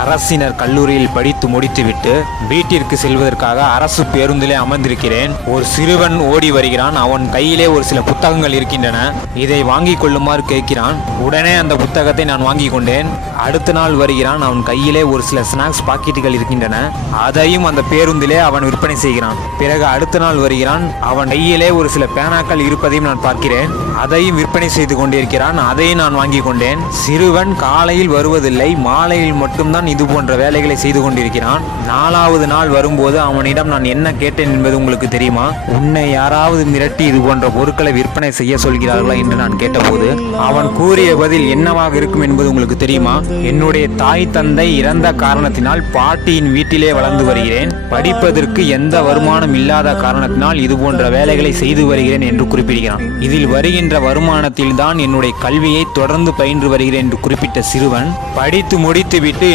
அரசினர் கல்லூரியில் படித்து முடித்துவிட்டு வீட்டிற்கு செல்வதற்காக அரசு பேருந்திலே அமர்ந்திருக்கிறேன். ஒரு சிறுவன் ஓடி வருகிறான். அவன் கையிலே ஒரு சில புத்தகங்கள் இருக்கின்றன. இதை வாங்கி கொள்ளுமாறு கேட்கிறான். உடனே அந்த புத்தகத்தை நான் வாங்கி கொண்டேன். அடுத்த நாள் வருகிறான். அவன் கையிலே ஒரு சில ஸ்நாக்ஸ் பாக்கெட்டுகள் இருக்கின்றன. அதையும் அந்த பேருந்திலே அவன் விற்பனை செய்கிறான். பிறகு அடுத்த நாள் வருகிறான். அவன் கையிலே ஒரு சில பேனாக்கள் இருப்பதையும் நான் பார்க்கிறேன். அதையும் விற்பனை செய்து கொண்டிருக்கிறான். அதையும் நான் வாங்கி கொண்டேன். சிறுவன் காலையில் வருவதில்லை, மாலையில் மட்டும்தான் இது போன்ற வேலைகளை செய்து கொண்டிருக்கிறான். 4வது நாள் வரும்போது அவனிடம் நான் என்ன கேட்டேன் என்பது உங்களுக்கு தெரியுமா? உன்னை யாராவது மிரட்டி இது போன்ற பொருட்களை விற்பனை செய்ய சொல்கிறார்களா என்று நான் கேட்டபோது அவன் கூறிய பதில் என்னவாக இருக்கும் என்பது உங்களுக்கு தெரியுமா? என்னுடைய தாய் தந்தை இறந்த காரணத்தினால் பாட்டியின் வீட்டிலே வளர்ந்து வருகிறேன். படிப்பதற்கு எந்த வருமானம் இல்லாத காரணத்தினால் இது போன்ற வேலைகளை செய்து வருகிறேன் என்று குறிப்பிடுகிறான். இதில் வருகின்ற வருமானத்தில் தான் என்னுடைய கல்வியை தொடர்ந்து பயின்று வருகிறேன் என்று குறிப்பிட்ட சிறுவன் படித்து முடித்துவிட்டு